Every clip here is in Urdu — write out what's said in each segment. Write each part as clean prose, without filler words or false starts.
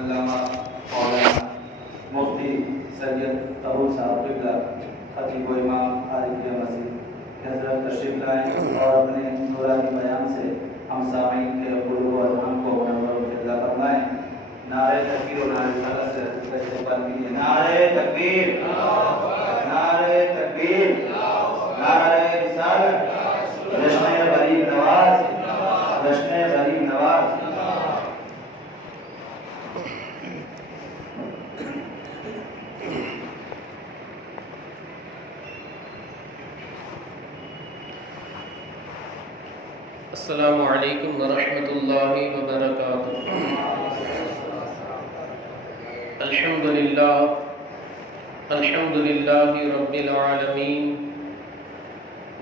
علامہ مولانا مفتی سید ابو صاحب قبلہ خطیب و امام عارفیہ مسجد کہ حضرت تشریف لائیں اور اپنے نورانی بیان سے ہم سامعین کے قلوب و اذہان کو منور و فیضا فرمائیں۔ نعرہ تکبیر و نعرہ رسالت سے کیسے پڑھیں؟ نعرہ تکبیر، نعرہ تکبیر، نعرہ رسالت، جشن غریب نواز، جشن غریب نواز۔ السلام علیکم ورحمۃ اللہ وبرکاتہ۔ الحمد للہ رب العالمین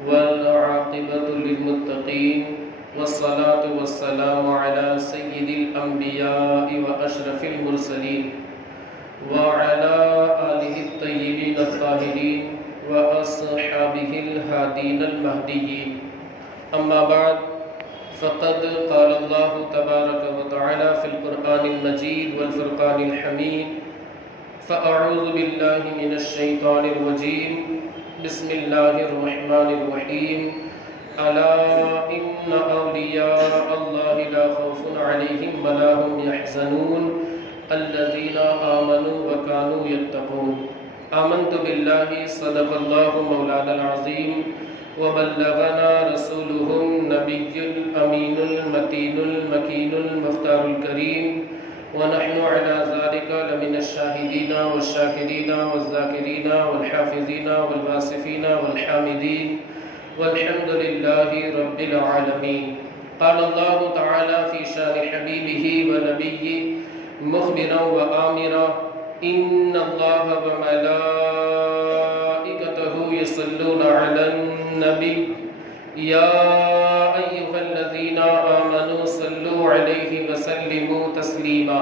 والعاقبۃ للمتقین والصلاة والسلام علی سید الانبیاء واشرف المرسلین وعلی آلہ الطیبین الطاہرین واصحابہ الہادین المہدیین، اما بعد فقد قال اللہ تبارک وتعالی فی القرآن المجید والفرقان الحمید فاعوذ باللہ من الشیطان الرجیم بسم اللہ الرحمن الرحیم الا ان اولیاء اللہ لا خوف علیہم ولا هم يحزنون الذین آمنوا وكانوا يتقون۔ آمنت باللہ صدق اللہ مولانا العظیم وبلغنا رسوله النبي الأمين المتين المكين المختار الكريم ونحن على ذلك لمن الشاهدين والشاكرين والذاكرين والحافظين والواصفين والحامدين والحمد لله رب العالمين۔ قال الله تعالى في شان حبيبه ونبيه مخبرا وآمرا إن الله وملائكته يصلون على النبي يا أيها الذين آمنوا صلوا عليه وسلموا تسليما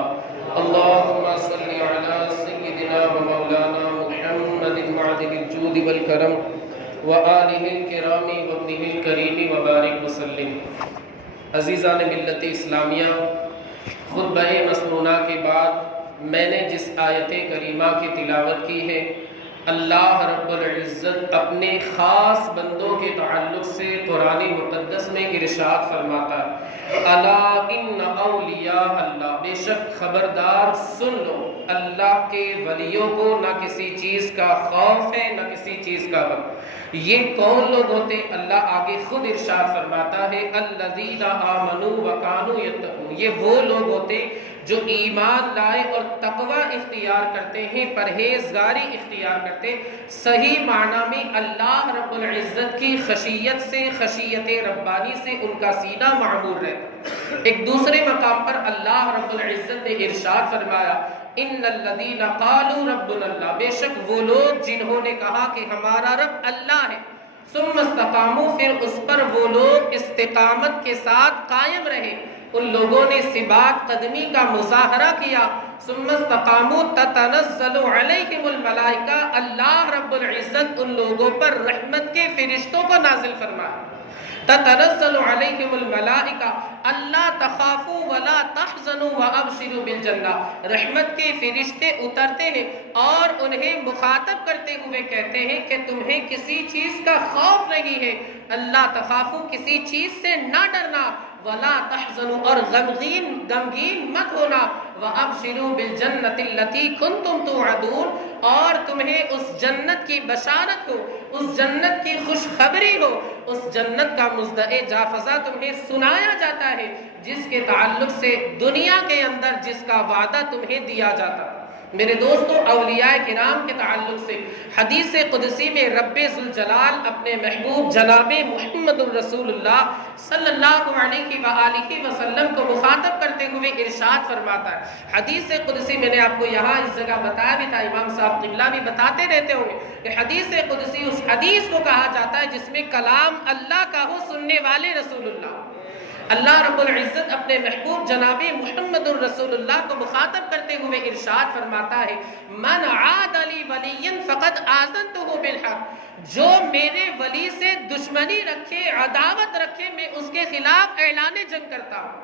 اللهم صل على سيدنا ومولانا محمد معدن الجود والكرم وآله الكرام وابنه الكريم وبارك وسلم۔ عزیزان ملت اسلامیہ، خطبہ مسنونہ کے بعد میں نے جس آیت کریمہ کی تلاوت کی ہے، اللہ رب العزت اپنے خاص بندوں کے تعلق سے قرآن مقدس میں ارشاد فرماتا ہے، الا ان اولیاء اللہ، بے شک خبردار سن لو، اللہ کے ولیوں کو نہ کسی چیز کا خوف ہے نہ کسی چیز کا غم۔ یہ کون لوگ ہوتے؟ اللہ آگے خود ارشاد فرماتا ہے، الذین آمنوا وکانوا یتقون، یہ وہ لوگ ہوتے جو ایمان لائے اور تقوی اختیار کرتے ہیں، پرہیزگاری اختیار کرتے، صحیح معنی میں اللہ رب العزت کی خشیت سے، خشیت ربانی سے ان کا سینہ معمور رہتا۔ ایک دوسرے مقام پر اللہ رب العزت نے ارشاد فرمایا، ان الذین قالوا ربنا اللہ، بے شک وہ لوگ جنہوں نے کہا کہ ہمارا رب اللہ ہے، ثم استقاموا، پھر اس پر وہ لوگ استقامت کے ساتھ قائم رہے، ان لوگوں نے ثبات قدمی کا مظاہرہ کیا، ثم استقاموا تتنزل علیہم الملائکہ، اللہ رب العزت ان لوگوں پر رحمت کے فرشتوں کو نازل فرمایا، تتنزل علیہم الملائکہ اللہ تخافوا ولا تحزنوا وابشروا بالجنہ، رحمت کے فرشتے اترتے ہیں اور انہیں مخاطب کرتے ہوئے کہتے ہیں کہ تمہیں کسی چیز کا خوف نہیں ہے، اللہ تخافوا، کسی چیز سے نہ ڈرنا، ولا تحزنوا، اور غمگین مت ہونا، وابشروا بالجنۃ التی کنتم توعدون، اور تمہیں اس جنت کی بشارت ہو، اس جنت کی خوشخبری ہو، اس جنت کا مزدہ جافزہ تمہیں سنایا جاتا ہے جس کے تعلق سے دنیا کے اندر جس کا وعدہ تمہیں دیا جاتا۔ میرے دوستو، اولیاء کرام کے تعلق سے حدیث قدسی میں رب ذوالجلال اپنے محبوب جناب محمد الرسول اللہ صلی اللہ علیہ وآلہ وسلم کو مخاطب کرتے ہوئے ارشاد فرماتا ہے۔ حدیث قدسی میں نے آپ کو یہاں اس جگہ بتایا بھی تھا، امام صاحب قبلہ بھی بتاتے رہتے ہوں گے کہ حدیث قدسی اس حدیث کو کہا جاتا ہے جس میں کلام اللہ کا ہو، سننے والے رسول اللہ۔ اللہ رب العزت اپنے محبوب جناب محمد الرسول اللہ کو مخاطب کرتے ہوئے ارشاد فرماتا ہے، من عاد لی ولی فقد آذنتہ بالحق، جو میرے ولی سے دشمنی رکھے، عداوت رکھے، میں اس کے خلاف اعلان جنگ کرتا ہوں۔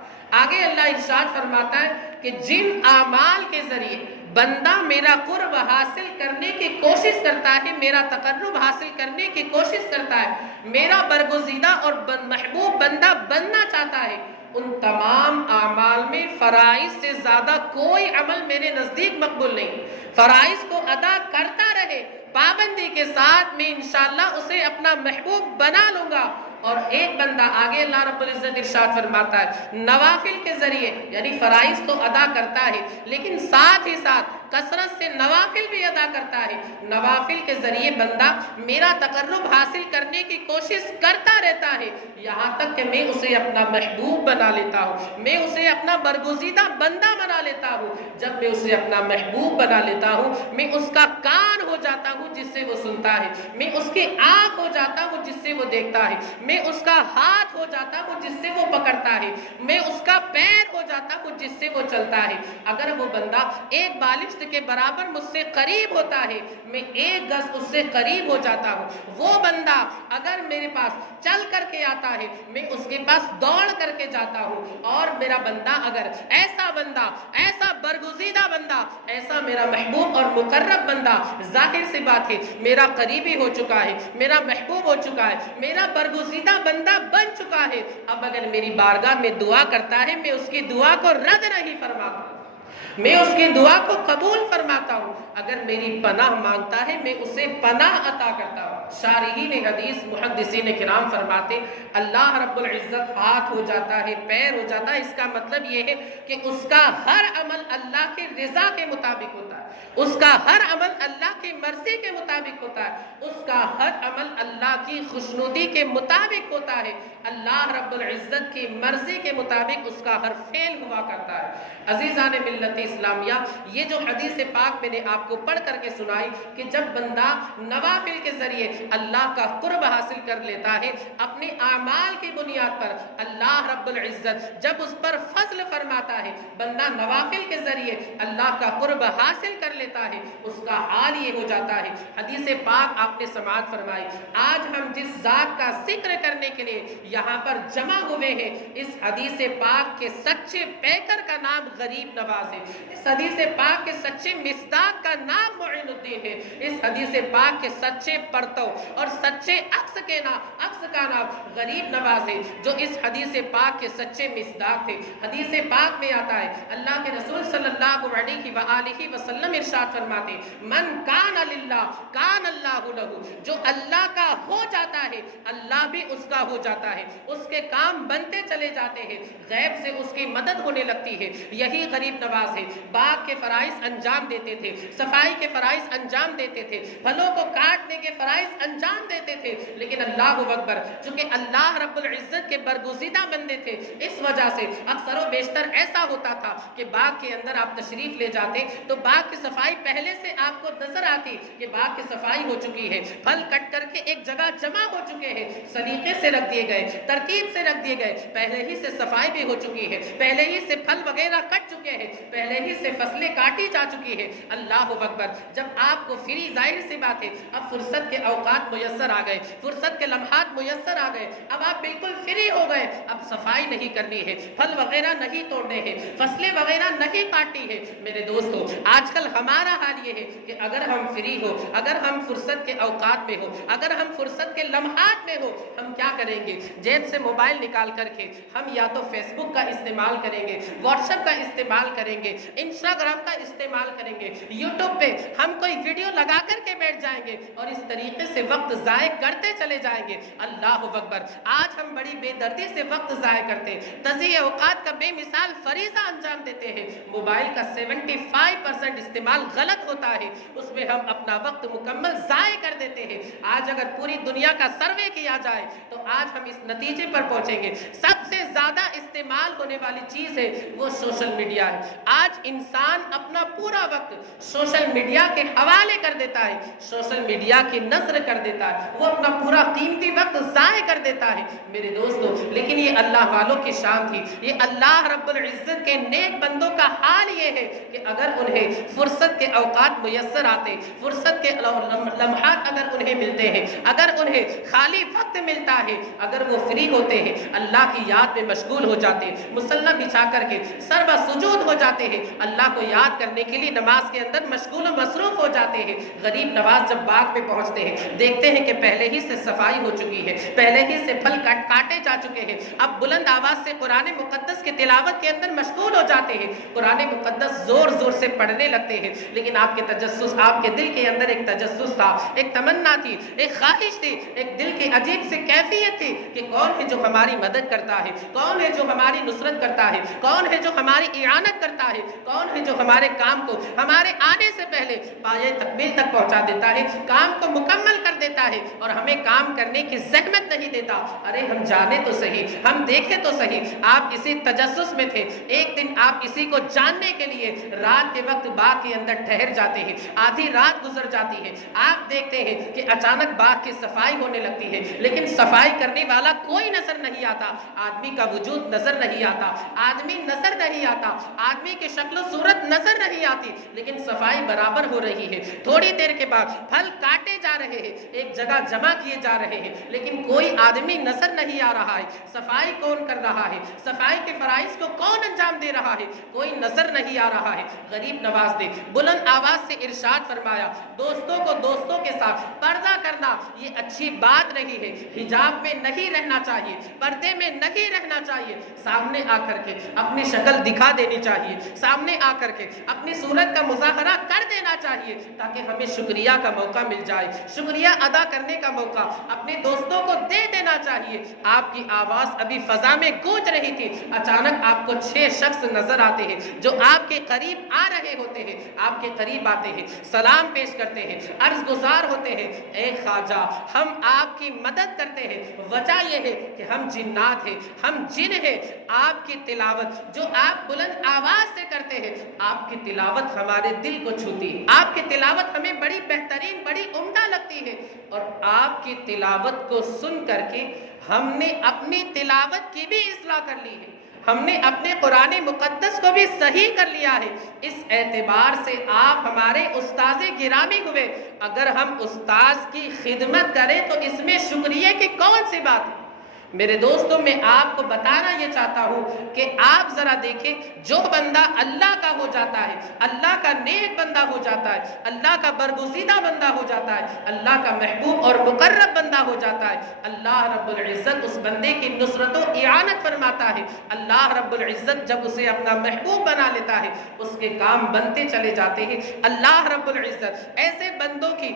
آگے اللہ ارشاد فرماتا ہے، کہ جن اعمال کے ذریعے بندہ میرا قرب حاصل کرنے کی کوشش کرتا ہے، میرا تقرب حاصل کرنے کی کوشش کرتا ہے، میرا برگزیدہ اور محبوب بندہ بننا چاہتا ہے، ان تمام اعمال میں فرائض سے زیادہ کوئی عمل میرے نزدیک مقبول نہیں۔ فرائض کو ادا کرتا رہے پابندی کے ساتھ، میں انشاءاللہ اسے اپنا محبوب بنا لوں گا۔ اور ایک بندہ آگے اللہ رب العزت ارشاد فرماتا ہے نوافل کے ذریعے، یعنی فرائض تو ادا کرتا ہے لیکن ساتھ ہی ساتھ کثرت سے نوافل بھی ادا کرتا ہے، نوافل کے ذریعے بندہ میرا تقرب حاصل کرنے کی کوشش کرتا رہتا ہے، یہاں تک کہ میں اسے اپنا محبوب بنا لیتا ہوں، میں اسے اپنا برگزیدہ بندہ بنا لیتا ہوں۔ جب میں اسے اپنا محبوب بنا لیتا ہوں، میں اس کا کان ہو جاتا ہوں جس سے وہ سنتا ہے، میں اس کی آنکھ ہو جاتا ہوں جس سے وہ دیکھتا ہے، میں اس کا ہاتھ ہو جاتا ہوں جس سے وہ پکڑتا ہے، میں اس کا پیر ہو جاتا ہوں جس سے وہ چلتا ہے۔ اگر وہ بندہ ایک بالشت کے برابر مجھ سے قریب ہوتا ہے، میں ایک گز اس سے قریب ہو جاتا ہوں۔ وہ بندہ اگر میرے پاس چل کر کے آتا ہے، میں اس کے پاس دوڑ کر کے جاتا ہوں۔ اور میرا بندہ اگر ایسا بندہ، ایسا برگزیدہ بندہ، ایسا میرا محبوب اور مقرب بندہ، ظاہر سی بات ہے میرا قریبی ہو چکا ہے، میرا محبوب ہو چکا ہے، میرا برگزیدہ بندہ بن چکا ہے، اب اگر میری بارگاہ میں دعا کرتا ہے، میں اس کی دعا کو رد نہیں فرماتا، میں اس کی دعا کو قبول فرماتا ہوں۔ اگر میری پناہ مانگتا ہے، میں اسے پناہ عطا کرتا ہوں۔ شارحین حدیث محدثین کرام فرماتے اللہ رب العزت ہاتھ ہو جاتا ہے، پیر ہو جاتا ہے، اس کا مطلب یہ ہے کہ اس کا ہر عمل اللہ کی رضا کے مطابق ہوتا ہے، اس کا ہر عمل اللہ کی مرضی کے مطابق ہوتا ہے، اس کا ہر عمل اللہ کی خوشنودی کے مطابق ہوتا ہے، اللہ رب العزت کی مرضی کے مطابق اس کا ہر فعل ہوا کرتا ہے۔ عزیزان ملت اسلامیہ، یہ جو حدیث پاک میں نے آپ کو پڑھ کر کے سنائی کہ جب بندہ نوافل کے ذریعے اللہ کا قرب حاصل کر لیتا ہے، اپنے اعمال کی بنیاد پر اللہ رب العزت جب اس پر فضل فرماتا ہے، بندہ نوافل کے ذریعے اللہ کا قرب حاصل کر لیتا ہے، اس کا حال یہ ہو جاتا ہے۔ حدیث پاک آپ نے سماعت فرمائی، آج ہم جس ذات کا ذکر کرنے کے لیے یہاں پر جمع ہوئے ہیں، اس حدیث پاک کے سچے پیکر کا نام غریب نواز ہے، اس حدیث پاک کے سچے مصداق کا نام معین الدین ہے، اس حدیث پاک کے سچے پرتو اور سچے عکس کا نام غریب نواز ہے، جو اس حدیث پاک کے سچے مصداق تھے۔ حدیث پاک میں آتا ہے اللہ کے رسول صلی اللہ علیہ وآلہ وسلم ارشاد فرماتے من کان للہ کان اللہ لہ، جو اللہ کا ہو جاتا ہے اللہ بھی اس کا ہو جاتا ہے، اس کے کام بنتے چلے جاتے ہیں، غیب سے اس کی مدد ہونے لگتی ہے۔ یہی غریب نواز ہے، باغ کے فرائض انجام دیتے تھے، صفائی کے فرائض انجام دیتے تھے، پھلوں کو کاٹنے کے فرائض انجام دیتے تھے، لیکن اللہ اکبر، چونکہ اللہ رب العزت کے برگزیدہ بندے تھے، اس وجہ سے اکثر و بیشتر ایسا ہوتا تھا کہ باغ کے اندر آپ تشریف لے جاتے تو باغ کی صفائی پہلے سے آپ کو نظر آتی کہ باغ کی صفائی ہو چکی ہے، پھل کٹ کر کے ایک جگہ جمع ہو چکے ہیں، سلیقے سے رکھ دیے گئے، ترتیب سے رکھ دیے گئے، پہلے ہی سے صفائی بھی ہو چکی ہے، پہلے ہی سے پھل وغیرہ کٹ چکے ہیں، پہلے ہی سے فصلیں کاٹی جا چکی ہے۔ اللہ اکبر، جب آپ کو فری، ظاہر سی بات ہے اب فرصت کے اوقات میسر آ گئے، فرصت کے لمحات میسر آ گئے، اب آپ بالکل فری ہو گئے، اب صفائی نہیں کرنی ہے، پھل وغیرہ نہیں توڑنے ہیں، فصلیں وغیرہ نہیں کاٹنی ہے۔ میرے دوستو، آج کل ہمارا حال یہ ہے کہ اگر ہم فری ہو، اگر ہم فرصت کے اوقات میں ہو، اگر ہم فرصت کے لمحات میں ہو، ہم کیا کریں گے؟ جیب سے موبائل نکال کر کے ہم یا تو فیس بک کا استعمال کریں گے، واٹس ایپ کا استعمال کریں گے، انسٹاگرام کا استعمال کریں گے، یوٹیوب پہ ہم کوئی ویڈیو لگا کر کے بیٹھ جائیں گے اور اس طریقے سے وقت ضائع کرتے چلے جائیں گے۔ اللہ اکبر، آج ہم بڑی بے دردی سے وقت ضائع کرتے ہیں، تضیع اوقات کا بے مثال فریضہ انجام دیتے ہیں۔ موبائل کا 75% استعمال غلط ہوتا ہے، اس میں ہم اپنا وقت مکمل ضائع کر دیتے ہیں۔ آج اگر پوری دنیا کا سروے کیا جائے تو آج ہم اس نتیجے پر پہنچیں گے، سب سے زیادہ استعمال ہونے والی چیز ہے وہ سوشل میڈیا ہے۔ آج انسان اپنا پورا وقت سوشل میڈیا کے حوالے کر دیتا ہے، سوشل میڈیا کی نظر کر دیتا ہے، وہ اپنا پورا قیمتی وقت ضائع کر دیتا ہے۔ میرے دوستو، لیکن یہ اللہ والوں کی شان تھی، یہ اللہ رب العزت کے نیک بندوں کا حال یہ ہے کہ اگر انہیں فرصت کے اوقات میسر آتے، فرصت کے لمحات اگر انہیں ملتے ہیں، اگر انہیں خالی وقت ملتا ہے، اگر وہ فری ہوتے ہیں، اللہ کی یاد میں مشغول ہو جاتے، مصلی بچھا کر کے سر بسجود ہو جاتے جاتے ہیں، اللہ کو یاد کرنے کے لیے نماز کے اندر مشغول و مصروف ہو جاتے ہیں۔ غریب نواز جب باغ میں پہنچتے ہیں، دیکھتے ہیں کہ پہلے ہی سے صفائی ہو چکی ہے، پہلے ہی سے پھل کاٹے جا چکے ہیں۔ اب بلند آواز سے قرآن مقدس کی تلاوت کے اندر مشغول ہو جاتے ہیں، قرآن مقدس زور زور سے پڑھنے لگتے ہیں، لیکن آپ کے تجسس، آپ کے دل کے اندر ایک تجسس تھا، ایک تمنا تھی، ایک خواہش تھی، ایک دل کی عجیب سی کیفیت تھی کہ کون ہے جو ہماری مدد کرتا ہے، کون ہے جو ہماری نصرت کرتا ہے، کون ہے جو ہماری اعانت کرتا ہے، کون ہے جو ہمارے کام کو ہمارے آنے سے پہلے پایہ تکمیل تک پہنچا دیتا ہے، کام کو مکمل کر دیتا ہے اور ہمیں کام کرنے کی زحمت نہیں دیتا۔ ارے ہم جانے تو صحیح، ہم دیکھیں تو صحیح، آپ اسی تجسس میں تھے، ایک دن آپ اسی کو جاننے کے لیے رات کے وقت باغ کے اندر ٹھہر جاتے ہیں، آدھی رات گزر جاتی ہے، آپ دیکھتے ہیں کہ اچانک باغ کی صفائی ہونے لگتی ہے، لیکن صفائی کرنے والا کوئی نظر نہیں آتا، آدمی کا وجود نظر نہیں آتا، آدمی نظر نہیں آتا، آدمی کی شکل و صورت نظر نہیں آتی، لیکن صفائی برابر ہو رہی ہے۔ تھوڑی دیر کے بعد پھل کاٹے جا رہے ہیں، ایک جگہ جمع کیے جا رہے ہیں، لیکن کوئی آدمی نظر نہیں آ رہا ہے۔ صفائی کون کر رہا ہے؟ صفائی کے فرائض کو کون انجام دے رہا ہے؟ کوئی نظر نہیں آ رہا ہے۔ غریب نواز نے بلند آواز سے ارشاد فرمایا، دوستوں کو دوستوں کے ساتھ پردہ کرنا یہ اچھی بات نہیں ہے، حجاب میں نہیں رہنا چاہیے، پردے میں نہیں رہنا چاہیے، سامنے آ کر کے اپنی شکل دکھا دینی چاہیے، سامنے آ کر کے اپنی صورت کا مظاہرہ کر دینا چاہیے تاکہ ہمیں شکریہ کا موقع مل جائے، شکریہ ادا کرنے کا موقع اپنے دوستوں کو دے دینا چاہیے۔ آپ کی آواز ابھی فضا میں گونج رہی تھی، اچانک آپ کو 6 شخص نظر آتے ہیں جو آپ کے قریب آ رہے ہوتے ہیں، آپ کے قریب آتے ہیں، سلام پیش کرتے ہیں، عرض گزار ہوتے ہیں، اے خواجہ ہم آپ کی مدد کرتے ہیں، وجہ یہ ہے کہ ہم جنات ہیں، ہم جن ہیں، آپ کی تلاوت جو آپ بلند آواز سے کرتے ہیں، آپ کی تلاوت ہمارے دل کو چھوتی ہے، آپ کی تلاوت ہمیں بڑی بہترین، بڑی عمدہ لگتی ہے، اور آپ کی تلاوت کو سن کر کے ہم نے اپنی تلاوت کی بھی اصلاح کر لی ہے، ہم نے اپنے قرآن مقدس کو بھی صحیح کر لیا ہے۔ اس اعتبار سے آپ ہمارے استاذ گرامی ہوئے، اگر ہم استاذ کی خدمت کریں تو اس میں شکریہ کی کون سی بات ہے؟ میرے دوستوں میں آپ کو بتانا یہ چاہتا ہوں کہ آپ ذرا دیکھیں، جو بندہ اللہ کا ہو جاتا ہے، اللہ کا نیک بندہ ہو جاتا ہے، اللہ کا برگزیدہ بندہ ہو جاتا ہے، اللہ کا محبوب اور مقرب بندہ ہو جاتا ہے، اللہ رب العزت اس بندے کی نصرت و اعانت فرماتا ہے۔ اللہ رب العزت جب اسے اپنا محبوب بنا لیتا ہے، اس کے کام بنتے چلے جاتے ہیں۔ اللہ رب العزت ایسے بندوں کی،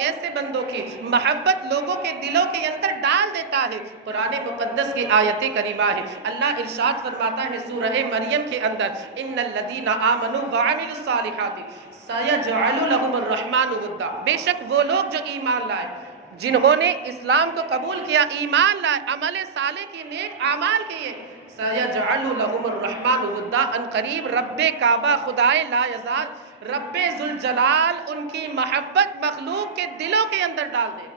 ایسے بندوں کی محبت لوگوں کے دلوں کے اندر ڈال دیتا ہے۔ قرآن مقدس کی آیت کریمہ ہے، اللہ ارشاد فرماتا ہے سورہ مریم کے اندر، ان الذین آمنوا وعملوا الصالحات سیجعل لهم الرحمن ودا، بے شک وہ لوگ جو ایمان لائے، جنہوں نے اسلام کو قبول کیا، ایمان لائے، عمل صالح کی، نیک اعمال کیے، سیجعل لهم الرحمن ودا، ان قریب رب کعبہ، خدائے لا یزال، رب ذوالجلال ان کی محبت مخلوق کے دلوں کے اندر ڈال دے۔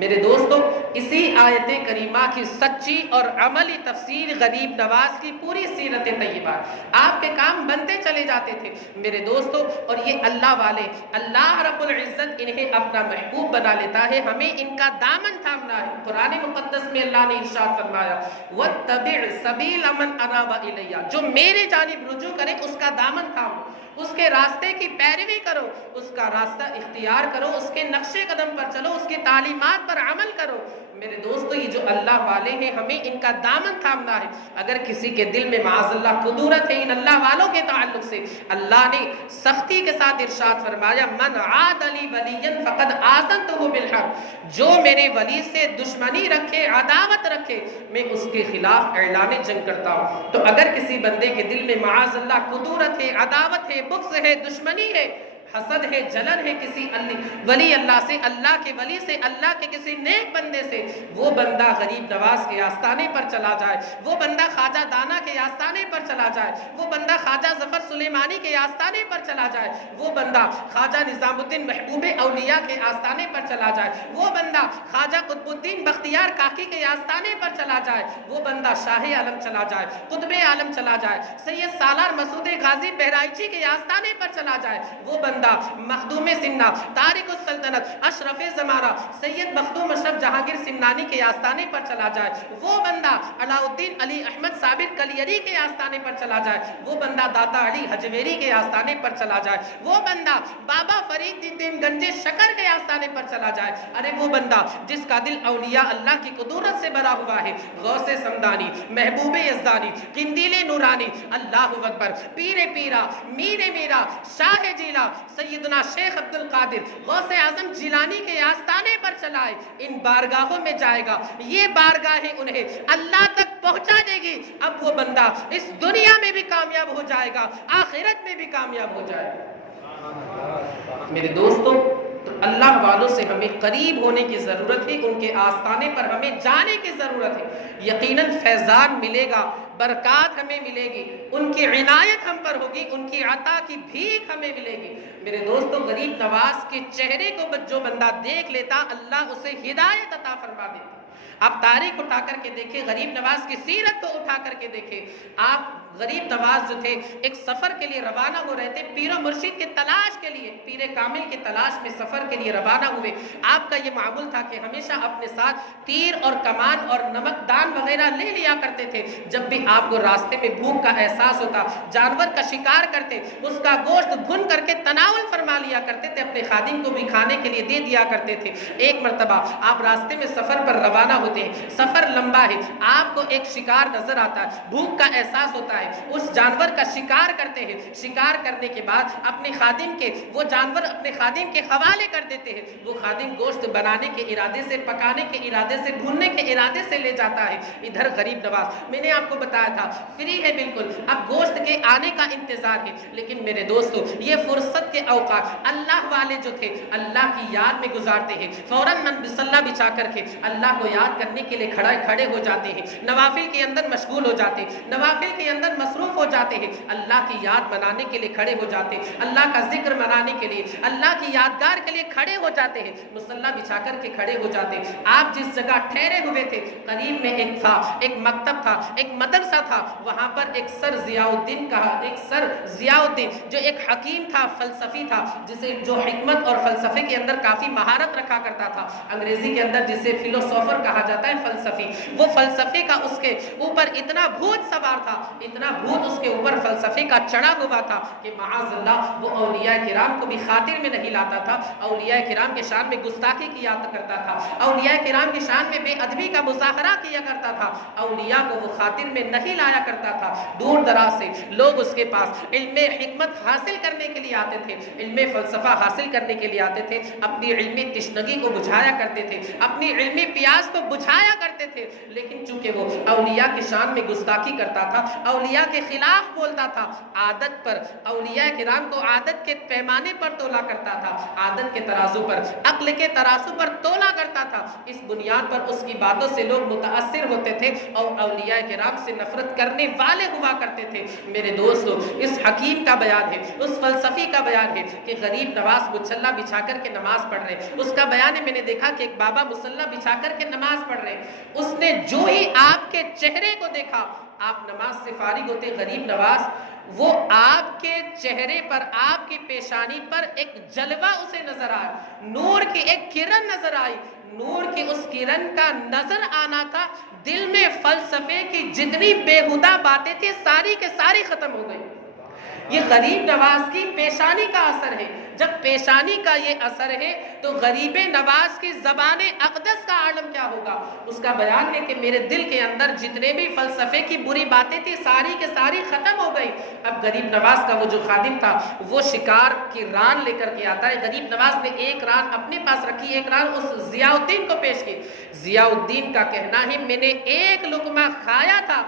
میرے دوستو، اسی آیت کریمہ کی سچی اور عملی تفسیر غریب نواز کی پوری سیرت طیبہ، آپ کے کام بنتے چلے جاتے تھے میرے دوستو، اور یہ اللہ والے، اللہ رب العزت انہیں اپنا محبوب بنا لیتا ہے، ہمیں ان کا دامن تھامنا ہے۔ قرآن مقدس میں اللہ نے ارشاد فرمایا، وَاتَّبِعْ سَبِيلَ مَنْ أَنَابَ إِلَيَّ، جو میرے جانب رجوع کرے اس کا دامن تھامو، اس کے راستے کی پیروی کرو، اس کا راستہ اختیار کرو، اس کے نقش قدم پر چلو، اس کی تعلیمات پر عمل کرو۔ میرے دوستو، یہ جو اللہ والے ہیں ہمیں ان کا دامن تھامنا ہے۔ اگر کسی کے دل میں معاذ اللہ قدورت ہے ان اللہ والوں کے تعلق سے، اللہ نے سختی کے ساتھ ارشاد فرمایا، من عاد لی ولیا فقد آذنتہ بالحرب، جو میرے ولی سے دشمنی رکھے، عداوت رکھے، میں اس کے خلاف اعلان جنگ کرتا ہوں۔ تو اگر کسی بندے کے دل میں معاذ اللہ قدورت ہے، عداوت ہے، بغض ہے، دشمنی ہے، حسد ہے، جلن ہے کسی ولی اللہ سے، اللہ کے ولی سے، اللہ کے کسی نیک بندے سے، وہ بندہ غریب نواز کے آستانے پر چلا جائے، وہ بندہ خواجہ دانا کے آستانے پر چلا جائے، وہ بندہ خواجہ ظفر سلیمانی کے آستانے پر چلا جائے، وہ بندہ خواجہ نظام الدین محبوب اولیاء کے آستانے پر چلا جائے، وہ بندہ خواجہ قطب الدین بختیار کاکی کے آستانے پر چلا جائے، وہ بندہ شاہ عالم چلا جائے، قطب عالم چلا جائے، سید سالار مسعود غازی بہرائچی کے آستانے پر چلا جائے، وہ بندہ بندہ مخدوم سمنا تارک السلطنت اشرف زمانہ سید مخدوم اشرف جہانگیر سمنانی کے آستانے پر چلا جائے، وہ بندہ علاء الدین علی احمد صابر کلیری کے آستانے پر چلا جائے، وہ بندہ داتا علی حجویری کے آستانے پر چلا جائے، وہ بندہ بابا فرید الدین گنج شکر کے آستانے پر چلا جائے، ارے وہ بندہ جس کا دل اولیاء اللہ کی قدرت سے بھرا ہوا ہے، غوث سمدانی، محبوب یزدانی، قندیل نورانی، اللہ اکبر، پیر پیرا، میر میرا، شاہ جیلا، سیدنا شیخ عبد القادر غوث اعظم جیلانی کے آستانے پر چلائے، ان بارگاہوں میں جائے گا، یہ بارگاہیں انہیں اللہ تک پہنچا دے گی، اب وہ بندہ اس دنیا میں بھی کامیاب ہو جائے گا، آخرت میں بھی کامیاب ہو جائے گا۔ میرے دوستوں، تو اللہ والوں سے ہمیں قریب ہونے کی ضرورت ہے، ان کے آستانے پر ہمیں جانے کی ضرورت ہے، یقیناً فیضان ملے گا، برکات ہمیں ملے گی، ان کی عنایت ہم پر ہوگی، ان کی عطا کی بھیک ہمیں ملے گی۔ میرے دوستو، غریب نواز کے چہرے کو جو بندہ دیکھ لیتا اللہ اسے ہدایت عطا فرما دیتا۔ آپ تاریخ اٹھا کر کے دیکھیں، غریب نواز کی سیرت کو اٹھا کر کے دیکھیں، آپ غریب نواز جو تھے ایک سفر کے لیے روانہ ہو رہے تھے، پیر و مرشد کے تلاش کے لیے، پیر کامل کی تلاش میں سفر کے لیے روانہ ہوئے۔ آپ کا یہ معمول تھا کہ ہمیشہ اپنے ساتھ تیر اور کمان اور نمک دان وغیرہ لے لیا کرتے تھے، جب بھی آپ کو راستے میں بھوک کا احساس ہوتا، جانور کا شکار کرتے، اس کا گوشت بھن کر کے تناول فرما لیا کرتے تھے، اپنے خادم کو بھی کھانے کے لیے دے دیا کرتے تھے۔ ایک مرتبہ آپ راستے میں سفر پر روانہ ہوتے ہیں، سفر لمبا ہے، آپ کو ایک شکار نظر آتا ہے، بھوک کا احساس ہوتا ہے، اس جانور کا شکار کرتے ہیں، شکار کرنے کے بعد اپنے خادم کے وہ جانور اپنے خادم کے حوالے کر دیتے ہیں، وہ خادم گوشت بنانے کے ارادے سے، پکانے کے ارادے سے، بھوننے کے ارادے سے لے جاتا ہے۔ ادھر غریب نواز، میں نے آپ کو بتایا تھا فری ہے بالکل، اب گوشت کے آنے کا انتظار ہے، لیکن میرے دوستو یہ فرصت کے اوقات اللہ والے جو تھے اللہ کی یاد میں گزارتے ہیں، فوراً مصلی بچھا کر کے اللہ کو یاد کرنے کے لیے کھڑے ہو جاتے ہیں، نوافل کے اندر مشغول ہو جاتے ہیں، نوافل کے اندر مصروف ہو جاتے ہیں، اللہ کی یاد منانے کے لیے کھڑے ہو جاتے ہیں، اللہ کا ذکر منانے کے لیے، اللہ کی یادگار کے لیے کھڑے ہو جاتے ہیں، مصلی بچھا کر کے کھڑے ہو جاتے ہیں۔ آپ جس جگہ ٹھہرے ہوئے تھے قریب میں ایک تھا، ایک مکتب تھا، ایک مدرسہ تھا، وہاں پر ایک سر ضیاء الدین جو ایک حکیم تھا، فلسفی تھا، جو حکمت اور فلسفے کے اندر کافی مہارت رکھا کرتا تھا، انگریزی کے اندر جسے فلسفر کہا جاتا ہے، فلسفی، وہ فلسفے کا اس کے اوپر اتنا بھوت سوار تھا، اتنا بھوت اس کے اوپر فلسفے کا چڑھا ہوا تھا کہ معاذ اللہ وہ اولیاء کرام کو بھی خاطر میں نہیں لاتا تھا، اولیاء کرام کے شان میں گستاخی کیا کرتا تھا، اولیاء کرام کی شان میں بے ادبی کا مظاہرہ کیا کرتا تھا، اولیاء کو وہ خاطر میں نہیں لایا کرتا تھا۔ دور دراز سے لوگ اس کے پاس علم حکمت حاصل کرنے کے لیے آتے تھے، علم فلسفہ حاصل کرنے کے لیے آتے تھے، اپنی علمی تشنگی کو بجھایا کرتے تھے، اپنی علمی پیاس کو بجھایا کرتے تھے، لیکن چونکہ وہ اولیاء کی شان میں گستاخی کرتا تھا، اولیاء کے خلاف بولتا تھا، عادت پر اولیاء کرام کو عادت کے پیمانے پر تولا کرتا تھا، عادت کے ترازو پر، عقل کے ترازو پر تولا کرتا تھا، اس بنیاد پر اس کی باتوں سے لوگ متاثر ہوتے تھے اور اولیاء کرام سے نفرت کرنے والے ہوا کرتے تھے۔ میرے دوستو، اس حکیم کا بیان ہے، اس فلسفی کا بیان ہے کہ غریب نواز مصلی بچھا کر کے نماز پڑھ رہے، اس کا بیان ہے، میں نے دیکھا کہ ایک بابا مصلی بچھا کر کے نماز پڑھ رہے، اس نے جو ہی آپ کے چہرے کو دیکھا، آپ نماز سے فارغ ہوتے غریب نواز، وہ آپ کے چہرے پر، آپ کی پیشانی پر ایک جلوہ اسے نظر آیا، نور کی ایک کرن نظر آئی، نور کی اس کرن کا نظر آنا تھا، دل میں فلسفے کی جتنی بےہودہ باتیں تھی ساری کے ساری ختم ہو گئی۔ یہ غریب نواز کی پیشانی کا اثر ہے، جب پیشانی کا یہ اثر ہے تو غریب نواز کی زبان اقدس کا عالم کیا ہوگا؟ اس کا بیان ہے کہ میرے دل کے اندر جتنے بھی فلسفے کی بری باتیں تھی ساری کے ساری ختم ہو گئی۔ اب غریب نواز کا وہ جو خادم تھا وہ شکار کی ران لے کر کے آتا ہے، غریب نواز نے ایک ران اپنے پاس رکھی، ایک ران اس ضیاء الدین کو پیش کی۔ ضیاء الدین کا کہنا ہے میں نے ایک لقمہ کھایا تھا،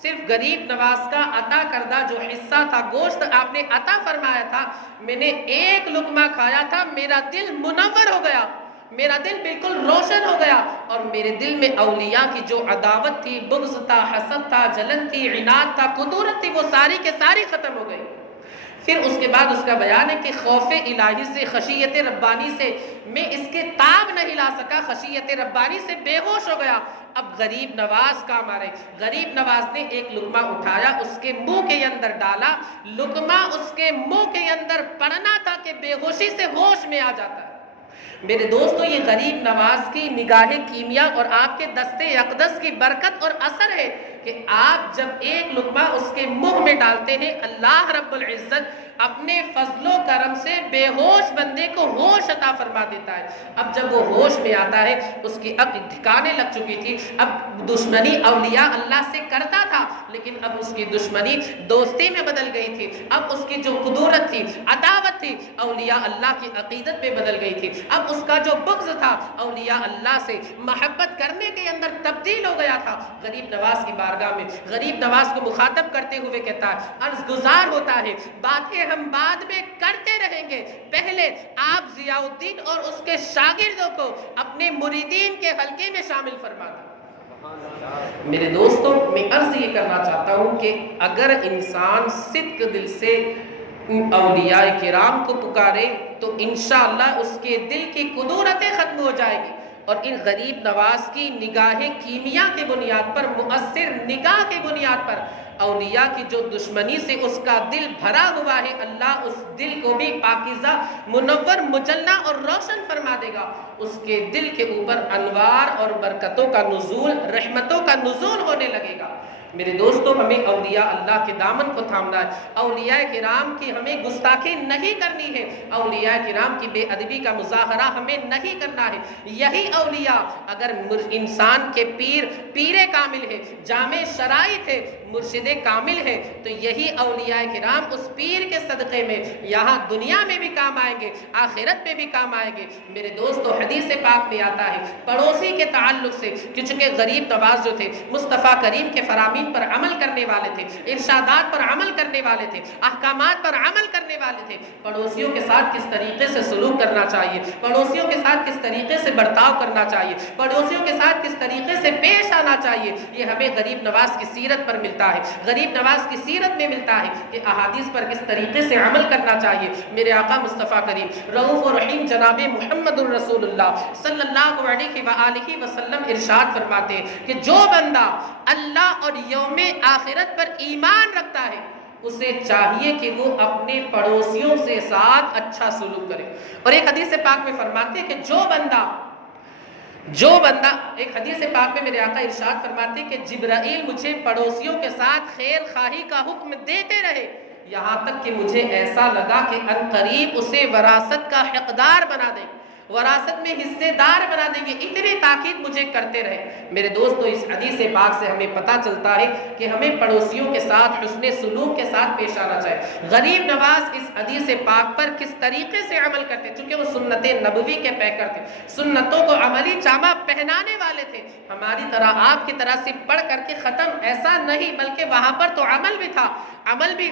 صرف غریب نواز کا عطا کردہ جو حصہ تھا، گوشت آپ نے عطا فرمایا تھا، میں نے ایک لقمہ کھایا تھا، میرا دل منور ہو گیا، میرا دل بالکل روشن ہو گیا، اور میرے دل میں اولیاء کی جو عداوت تھی، بغض تھا، حسد تھا، جلن تھی، عناد تھا، قدورت تھی، وہ ساری کے ساری ختم ہو گئی۔ پھر اس کے بعد اس کا بیان ہے کہ خوف الہی سے، خشیت ربانی سے میں اس کے تاب نہیں لا سکا، خشیت ربانی سے بے ہوش ہو گیا۔ اب غریب نواز کام آ رہے، غریب نواز نے ایک لقمہ اٹھایا، اس کے منہ کے اندر ڈالا، لقمہ اس کے منہ کے اندر پڑنا تھا کہ بے ہوشی سے ہوش میں آ جاتا ہے۔ میرے دوستو، یہ غریب نواز کی نگاہ کیمیا اور آپ کے دست اقدس کی برکت اور اثر ہے کہ آپ جب ایک لقمہ اس کے منہ میں ڈالتے ہیں، اللہ رب العزت اپنے فضل و کرم سے بے ہوش بندے کو ہوش عطا فرما دیتا ہے۔ اب جب وہ ہوش میں آتا ہے، اس کی عقل ٹھکانے لگ چکی تھی، اب دشمنی اولیاء اللہ سے کرتا تھا، لیکن اب اس کی دشمنی دوستی میں بدل گئی تھی، اب اس کی جو قدورت تھی، عداوت تھی، اولیاء اللہ کی عقیدت میں بدل گئی تھی، اب اس کا جو بغض تھا اولیاء اللہ سے محبت کرنے کے اندر تبدیل ہو گیا تھا۔ غریب نواز کی بارگاہ میں غریب نواز کو مخاطب کرتے ہوئے کہتا ہے، عرض گزار ہوتا ہے، باتیں ہم بعد میں کرتے رہیں گے، پہلے آپ ضیاء الدین اور اس کے شاگردوں کو اپنے مریدین کے حلقے میں شامل فرما دیں۔ میرے دوستوں، میں عرض یہ کرنا چاہتا ہوں کہ اگر انسان صدق دل سے اولیاء کرام کو پکارے تو انشاءاللہ اس کے دل کی قدورتیں ختم ہو جائے گی، اور ان غریب نواز کی نگاہ کیمیا کے بنیاد پر، مؤثر نگاہ کے بنیاد پر، اولیاء کی جو دشمنی سے اس کا دل بھرا ہوا ہے، اللہ اس دل کو بھی پاکیزہ، منور، مجلہ اور روشن فرما دے گا۔ اس کے دل کے اوپر انوار اور برکتوں کا نزول، رحمتوں کا نزول ہونے لگے گا۔ میرے دوستوں، ہمیں اولیاء اللہ کے دامن کو تھامنا ہے، اولیاء کرام کی ہمیں گستاخی نہیں کرنی ہے، اولیاء کرام کی بے ادبی کا مظاہرہ ہمیں نہیں کرنا ہے۔ یہی اولیاء اگر انسان کے پیر کامل ہے، جامع شرائط ہے، مرشد کامل ہے، تو یہی اولیاء کرام اس پیر کے صدقے میں یہاں دنیا میں بھی کام آئیں گے، آخرت میں بھی کام آئیں گے۔ میرے دوستو، حدیث پاک میں آتا ہے پڑوسی کے تعلق سے کہ چونکہ غریب نواز جو تھے مصطفیٰ کریم کے فرامین پر عمل کرنے والے تھے، ارشادات پر عمل کرنے والے تھے، احکامات پر عمل کرنے والے تھے، پڑوسیوں کے ساتھ کس طریقے سے سلوک کرنا چاہیے، پڑوسیوں کے ساتھ کس طریقے سے برتاؤ کرنا چاہیے، پڑوسیوں کے ساتھ کس طریقے سے پیش آنا چاہیے، یہ ہمیں غریب نواز کی سیرت پر ملتا ہے۔ غریب نواز کی سیرت میں ملتا ہے کہ احادیث پر کس طریقے سے عمل کرنا چاہیے۔ میرے آقا مصطفیٰ کریم رؤوف و رحیم جناب محمد الرسول اللہ صلی اللہ علیہ وآلہ وسلم ارشاد فرماتے ہیں کہ جو بندہ اللہ اور یوم آخرت پر ایمان رکھتا ہے، اسے چاہیے کہ وہ اپنے پڑوسیوں سے ساتھ اچھا سلوک کرے۔ اور ایک حدیث پاک میں فرماتے ہیں کہ جو بندہ ایک حدیث پاک میں میرے آقا ارشاد فرماتے ہیں کہ جبرائیل مجھے پڑوسیوں کے ساتھ خیر خواہی کا حکم دیتے رہے، یہاں تک کہ مجھے ایسا لگا کہ ان قریب اسے وراثت کا حقدار بنا دیں، وراثت میں حصے دار بنا دیں گے، اتنی تاکید مجھے کرتے رہے۔ میرے دوستو، اس حدیث پاک سے ہمیں پتہ چلتا ہے کہ ہمیں پڑوسیوں کے ساتھ حسن سلوک کے ساتھ پیش آنا چاہیے۔ غریب نواز اس حدیث پاک پر کس طریقے سے عمل کرتے، چونکہ وہ سنت نبوی کے پیکر تھے، سنتوں کو عملی جامہ پہنانے والے تھے، ہماری طرح آپ کی طرح سے پڑھ کر کے ختم ایسا نہیں، بلکہ وہاں پر تو عمل بھی تھا، عمل بھی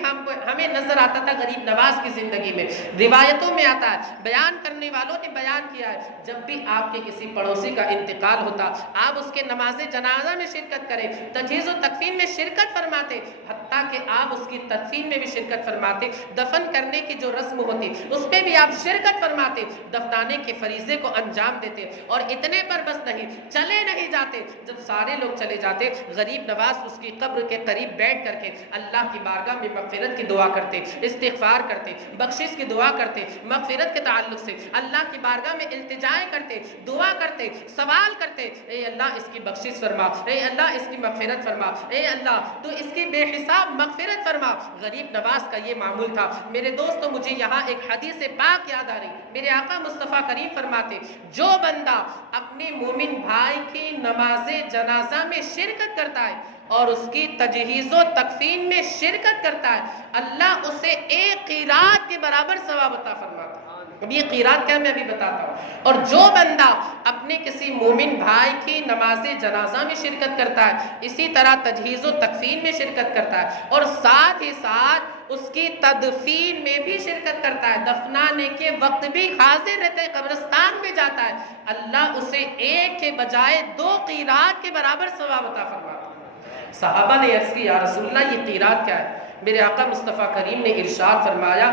ہمیں نظر آتا تھا غریب نواز کی زندگی میں۔ روایتوں میں آتا ہے، بیان کرنے والوں نے بیان کیا ہے، جب بھی آپ کے کسی پڑوسی کا انتقال ہوتا، آپ اس کے نماز جنازہ میں شرکت کریں، تجہیز و تکفین میں شرکت فرماتے، حتیٰ کہ آپ اس کی تدفین میں بھی شرکت فرماتے، دفن کرنے کی جو رسم ہوتی اس پہ بھی آپ شرکت فرماتے، دفنانے کے فریضے کو انجام دیتے، اور اتنے پر بس نہیں، چلے نہیں جاتے، جب سارے لوگ چلے جاتے، غریب نواز اس کی قبر کے قریب بیٹھ کر کے اللہ کی بارگاہ میں مغفرت کی دعا کرتے، استغفار کرتے، بخشش کی دعا کرتے، مغفرت کے تعلق سے اللہ کی بارگاہ میں التجا کرتے، دعا کرتے، سوال کرتے، اے اللہ اس کی بخشش فرما، اے اللہ اس کی مغفرت فرما، اے اللہ تو اس کی بے حساب مغفرت فرما۔ غریب نواز کا یہ معمول تھا۔ میرے دوستو، مجھے یہاں ایک حدیث پاک یاد آ رہی، میرے آقا مصطفیٰ کریم فرماتے، جو بندہ اپنے مومن بھائی کی نماز جنازہ میں شرکت کرتا ہے اور اس کی تجہیز و تکفین میں شرکت کرتا ہے، اللہ اسے ایک قیرات کے برابر ثواب عطا فرماتا ہے۔ اب یہ قیرات کیا، میں ابھی بتاتا ہوں۔ اور جو بندہ اپنے کسی مومن بھائی کی نماز جنازہ میں شرکت کرتا ہے، اسی طرح تجہیز و تکفین میں شرکت کرتا ہے، اور ساتھ ہی ساتھ اس کی تدفین میں بھی شرکت کرتا ہے، دفنانے کے وقت بھی حاضر رہتا ہے، قبرستان میں جاتا ہے، اللہ اسے ایک کے بجائے 2 قیرات کے برابر ثواب عطا فرماتا ہے۔ صحابہ نے عرض کی، یا رسول اللہ یہ قیرات کیا ہے؟ میرے آقا مصطفیٰ کریم نے ارشاد فرمایا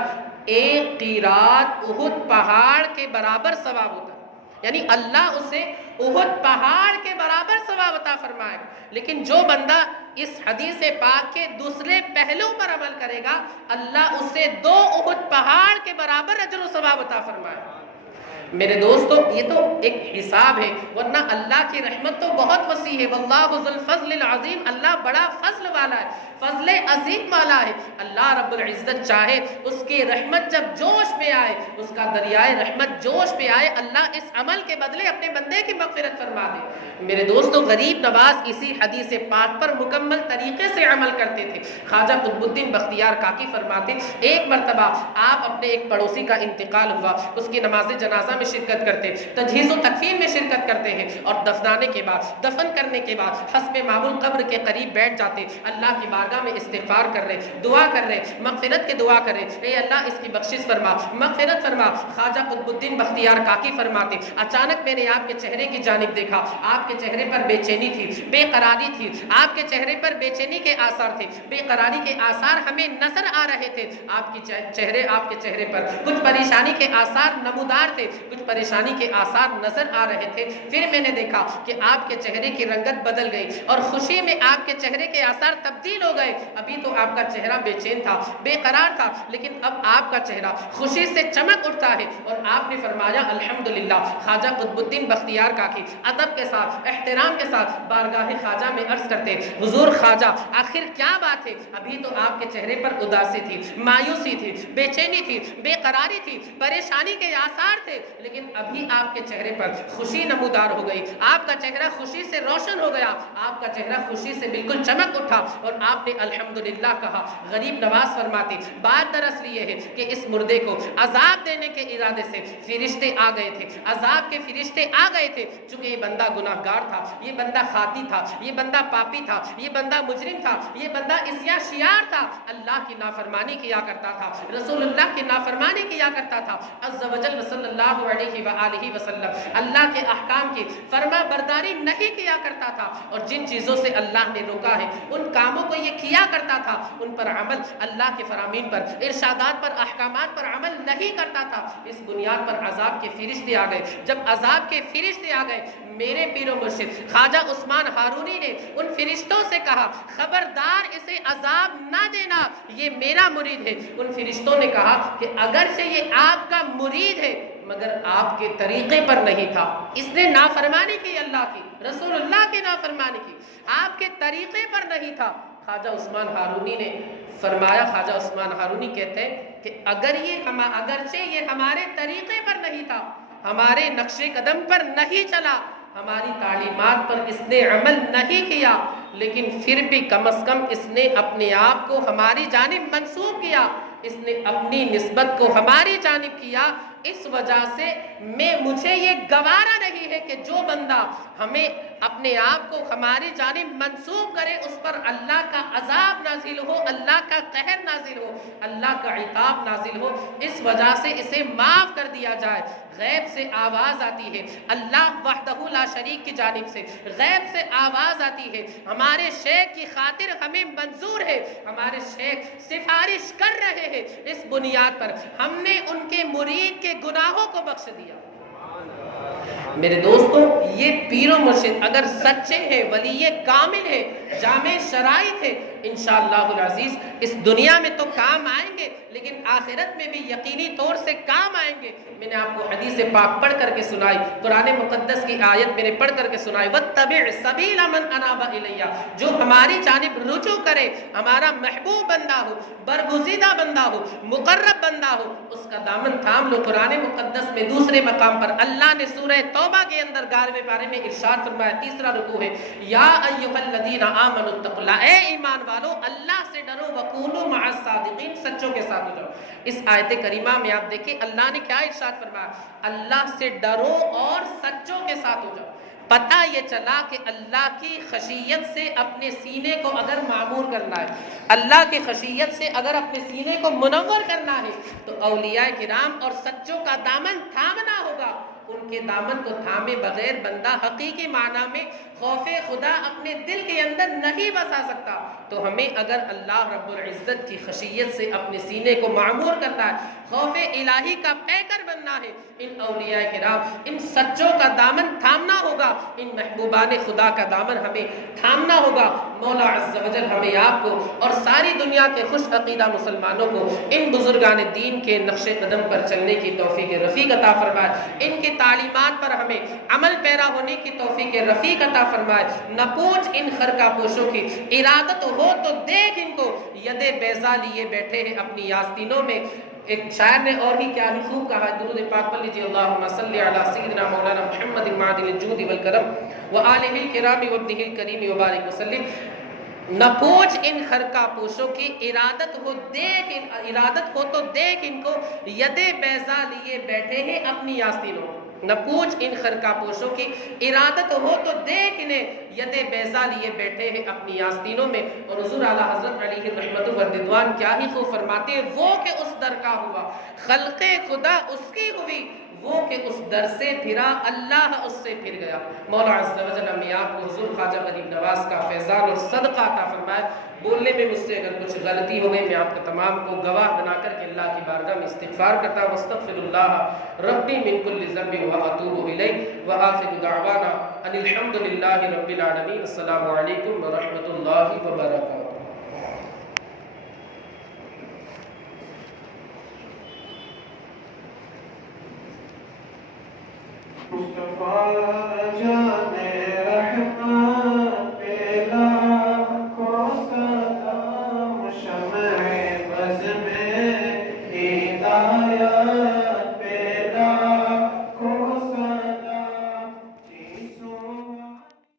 ایک قیراط احد پہاڑ کے برابر ثواب ہوتا ہے، یعنی اللہ اسے احد پہاڑ کے برابر ثواب عطا فرمائے. لیکن جو بندہ اس حدیث پاک کے دوسرے پہلو پر عمل کرے گا اللہ اسے 2 احد پہاڑ کے برابر اجر و ثواب عطا فرمائے. میرے دوستو یہ تو ایک حساب ہے، ورنہ اللہ کی رحمت تو بہت وسیع ہے. واللہ ذو الفضل العظیم، اللہ بڑا فضل والا ہے، فضل عظیم والا ہے. اللہ رب العزت چاہے اس کی رحمت جب جوش میں آئے، اس کا دریائے رحمت جوش میں آئے، اللہ اس عمل کے بدلے اپنے بندے کی مغفرت فرما دے. میرے دوستو غریب نواز اسی حدیث پاک پر مکمل طریقے سے عمل کرتے تھے. خواجہ قطب الدین بختیار کاکی فرماتے ایک مرتبہ آپ اپنے ایک پڑوسی کا انتقال ہوا، اس کی نماز جنازہ میں شرکت کرتے، تجہیز و تکفین میں شرکت کرتے ہیں، اور دفنانے کے بعد، دفن کرنے کے بعد حسب معمول قبر کے قریب بیٹھ جاتے، اللہ کی بارگاہ میں استغفار کر رہے، دعا کر رہے، مغفرت کی دعا کر رہے، اے اللہ اس کی بخشش فرما، مغفرت فرما. خواجہ قطب الدین بختیار کاکی فرماتے اچانک میں نے آپ کے چہرے کی جانب دیکھا، آپ کے چہرے پر بے چینی تھی، بے قراری تھی، آپ کے چہرے پر بے چینی کے آثار تھے، بے قراری کے آثار ہمیں نظر آ رہے تھے. آپ کے چہرے پر کچھ پریشانی کے آثار نمودار تھے، کچھ پریشانی کے آثار نظر آ رہے تھے. پھر میں نے دیکھا کہ آپ کے چہرے کی رنگت بدل گئی اور خوشی میں آپ کے چہرے کے آثار تبدیل ہو گئے. ابھی تو آپ کا چہرہ بے چین تھا، بے قرار تھا، لیکن اب آپ کا چہرہ خوشی سے چمک اٹھتا ہے. اور آپ نے فرمایا الحمدللہ. خواجہ قطب الدین بختیار کاکی ادب کے ساتھ، احترام کے ساتھ بارگاہ خواجہ میں عرض کرتے حضور خواجہ آخر کیا بات ہے؟ ابھی تو آپ کے چہرے پر اداسی تھی، مایوسی تھی، بے چینی تھی، بے قراری تھی، پریشانی کے آثار تھے، لیکن ابھی آپ کے چہرے پر خوشی نمودار ہو گئی، آپ کا چہرہ خوشی سے روشن ہو گیا، آپ کا چہرہ خوشی سے بالکل چمک اٹھا اور آپ نے الحمدللہ کہا. غریب نواز فرماتی بات دراصل یہ ہے کہ اس مردے کو عذاب دینے کے ارادے سے فرشتے آ گئے تھے، عذاب کے فرشتے آ گئے تھے. چونکہ یہ بندہ گناہگار تھا، یہ بندہ خاطی تھا، یہ بندہ پاپی تھا، یہ بندہ مجرم تھا، یہ بندہ عصیاں شیار تھا، اللہ کی نافرمانی کیا کرتا تھا، رسول اللہ کی نافرمانی کیا کرتا تھا، عز و جل صلی اللہ علیہ وآلہ وسلم اللہ کے احکام کی فرما برداری نہیں کیا کرتا تھا، اور جن چیزوں سے اللہ نے روکا ہے ان کاموں کو یہ کیا کرتا تھا، ان پر عمل، اللہ کے فرامین پر، ارشادات پر، احکامات پر عمل نہیں کرتا تھا. اس بنیاد پر عذاب کے فرشتے آ گئے. جب عذاب کے فرشتے آ گئے میرے پیر و مرشد خواجہ عثمان ہارونی نے ان فرشتوں سے کہا خبردار اسے عذاب نہ دینا، یہ میرا مرید ہے. ان فرشتوں نے کہا کہ اگرچہ یہ آپ کا مرید ہے مگر آپ کے طریقے پر نہیں تھا، اس نے نافرمانی کی، اللہ کی، رسول اللہ کی نافرمانی کی، آپ کے طریقے پر نہیں تھا. خواجہ عثمان ہارونی نے فرمایا، خواجہ عثمان ہارونی کہتے ہیں کہ اگرچہ یہ ہمارے طریقے پر نہیں تھا، ہمارے نقش قدم پر نہیں چلا، ہماری تعلیمات پر اس نے عمل نہیں کیا، لیکن پھر بھی کم از کم اس نے اپنے آپ کو ہماری جانب منسوب کیا، اس نے اپنی نسبت کو ہماری جانب کیا. اس وجہ سے مجھے یہ گوارا نہیں ہے کہ جو بندہ ہمیں اپنے آپ کو ہماری جانب منسوب کرے اس پر اللہ کا عذاب نازل ہو، اللہ کا قہر نازل ہو، اللہ کا عقاب نازل ہو. اس وجہ سے اسے معاف کر دیا جائے. غیب سے آواز آتی ہے، اللہ وحدہ لا شریک کی جانب سے غیب سے آواز آتی ہے، ہمارے شیخ کی خاطر ہمیں منظور ہے، ہمارے شیخ سفارش کر رہے ہیں، اس بنیاد پر ہم نے ان کے مرید کے گناہوں کو بخش دیا. میرے دوستو یہ پیر و مرشد اگر سچے ہیں، ولی کامل ہے، جامع شرائط ہے، انشاءاللہ العزیز اس دنیا میں تو کام آئیں گے لیکن آخرت میں بھی یقینی طور سے کام آئیں گے. میں نے آپ کو حدیث پاک پڑھ کر کے سنائی، قرآن مقدس کی آیت میں نے پڑھ کر کے سنائی، وَاتَّبِعْ سَبِيلَ مَنْ أَنَابَ إِلَيَّ، جو ہماری جانب رجوع کرے، ہمارا محبوب بندہ ہو، برگزیدہ بندہ ہو، مقرب بندہ ہو، اس کا دامن تھام لو. قرآن مقدس میں دوسرے مقام پر اللہ نے سورہ توبہ کے اندر 11ویں پارے میں ارشاد فرمایا، تیسرا رکوع ہے، یا ایھا الذین آمنوا اتقوا اللہ، اے ایمان والو اللہ سے ڈرو، وکونوا مع الصادقین، سچوں کے ساتھ ہو جاؤ. اس آیت کریمہ میں آپ دیکھیں اللہ نے کیا ارشاد فرمایا، اللہ سے ڈرو اور سچوں کے ساتھ ہو جاؤ. پتہ یہ چلا کہ اللہ کی خشیت سے اپنے سینے کو اگر معمور کرنا ہے، اللہ کی خشیت سے اگر اپنے سینے کو منور کرنا ہے تو اولیاء کرام اور سچوں کا دامن تھامنا ہوگا. ان کے دامن کو تھامے بغیر بندہ حقیقی معنی میں خوف خدا اپنے دل کے اندر نہیں بسا سکتا. تو ہمیں اگر اللہ رب العزت کی خشیت سے اپنے سینے کو معمور کرنا ہے، خوف الہی کا پیکر بننا ہے، ان اولیاء کرام، ان سچوں کا دامن تھامنا ہوگا، ان محبوبان خدا کا دامن ہمیں تھامنا ہوگا۔ مولا عز و جل ہمیں آپ کو اور ساری دنیا کے خوش عقیدہ مسلمانوں کو ان بزرگان دین کے نقش قدم پر چلنے کی توفیق رفیق عطا فرمائے، ان کی تعلیمات پر ہمیں عمل پیرا ہونے کی توفیق رفیق عطا فرمائے۔ نہ پوچھ ان خرقہ پوشوں کی ارادت ہو تو دیکھ ان کو، ید بیضا لیے بیٹھے ہیں اپنی آستینوں میں۔ ایک شاعر نے اور ہی کیا ہی خوب کہا ہے، درود پاک پڑھ لیجیے، اللہم صلی علی سیدنا مولانا محمد معدن الجود والکرم وآلہ الکرام وابنہ الکریم وبارک وسلم۔ نہ پوچھ ان خرقہ پوشوں کی ارادت ہو تو دیکھ ان کو، ید بیضا لیے بیٹھے ہیں اپنی آستینوں۔ نہ پوچھ ان خرقہ پوشوں کی ارادت ہو تو دیکھ انہیں، ید بیضا لیے بیٹھے ہیں اپنی آستینوں میں۔ اور حضور اعلیٰ حضرت علیہ الرحمت والرضوان کیا ہی خوب فرماتے ہیں، وہ کہ اس در کا ہوا خلق خدا اس کی ہوئی، وہ کہ اس در سے پھرا اللہ اس سے پھر گیا۔ مولا عز و جل ہمیں آپ کو حضور خواجہ غریب نواز کا فیضان اور صدقہ عطا فرمائے۔ بولنے میں مجھ سے اگر کچھ غلطی ہو گئی، میں آپ کو تمام کو گواہ بنا کر کے اللہ کی بارگاہ میں استغفار کرتا ہوں۔ استغفر اللہ ربی من کل ذنب واتوب الیہ، وآخر دعوانا ان الحمد للہ رب العالمین۔ السلام علیکم ورحمۃ اللہ وبرکاتہ۔ مصطفیٰ